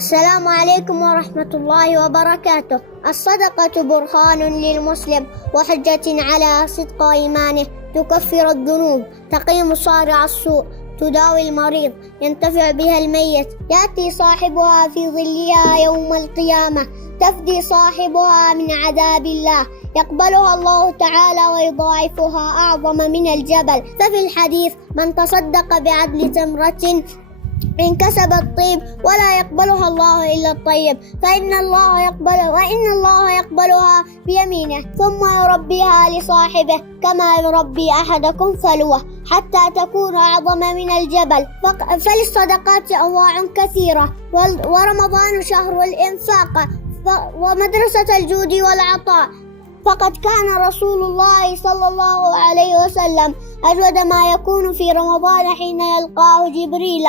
السلام عليكم ورحمة الله وبركاته. الصدقة برهان للمسلم وحجة على صدق إيمانه، تكفر الذنوب، تقيم صارع السوء، تداوي المريض، ينتفع بها الميت، يأتي صاحبها في ظلها يوم القيامة، تفدي صاحبها من عذاب الله، يقبلها الله تعالى ويضاعفها أعظم من الجبل. ففي الحديث: من تصدق بعدل تمرة إن كسب الطيب ولا يقبلها الله إلا الطيب، وإن الله يقبلها بيمينه ثم يربيها لصاحبه كما يربي أحدكم فلوه حتى تكون أعظم من الجبل. فللصدقات أنواع كثيرة، ورمضان شهر الإنفاق ومدرسة الجود والعطاء، فقد كان رسول الله صلى الله عليه وسلم أجود ما يكون في رمضان حين يلقاه جبريل،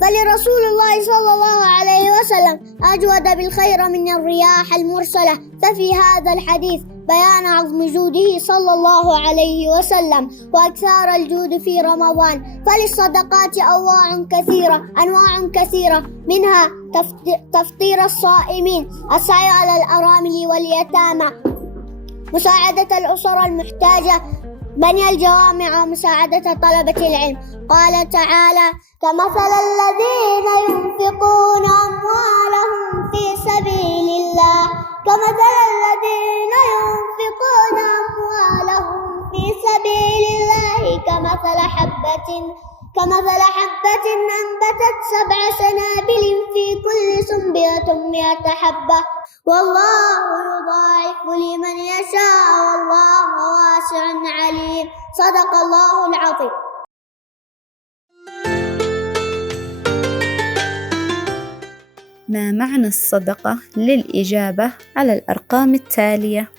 فلرسول الله صلى الله عليه وسلم أجود بالخير من الرياح المرسلة. ففي هذا الحديث بيان عظم جوده صلى الله عليه وسلم وأكثر الجود في رمضان. فللصدقات أنواع كثيرة منها تفطير الصائمين، السعي على الأرامل واليتامى، مساعدة الأسر المحتاجة، بني الجوامع، مساعدة طلبة العلم. قال تعالى: كمثل الذين ينفقون أموالهم في سبيل الله كمثل حبة أنبتت 7 سنابل في كل سنبلة 100 حبة، والله يضاعف لمن يشاء والله واسع عليم. صدق الله العظيم. ما معنى الصدقة؟ للإجابة على الأرقام التالية: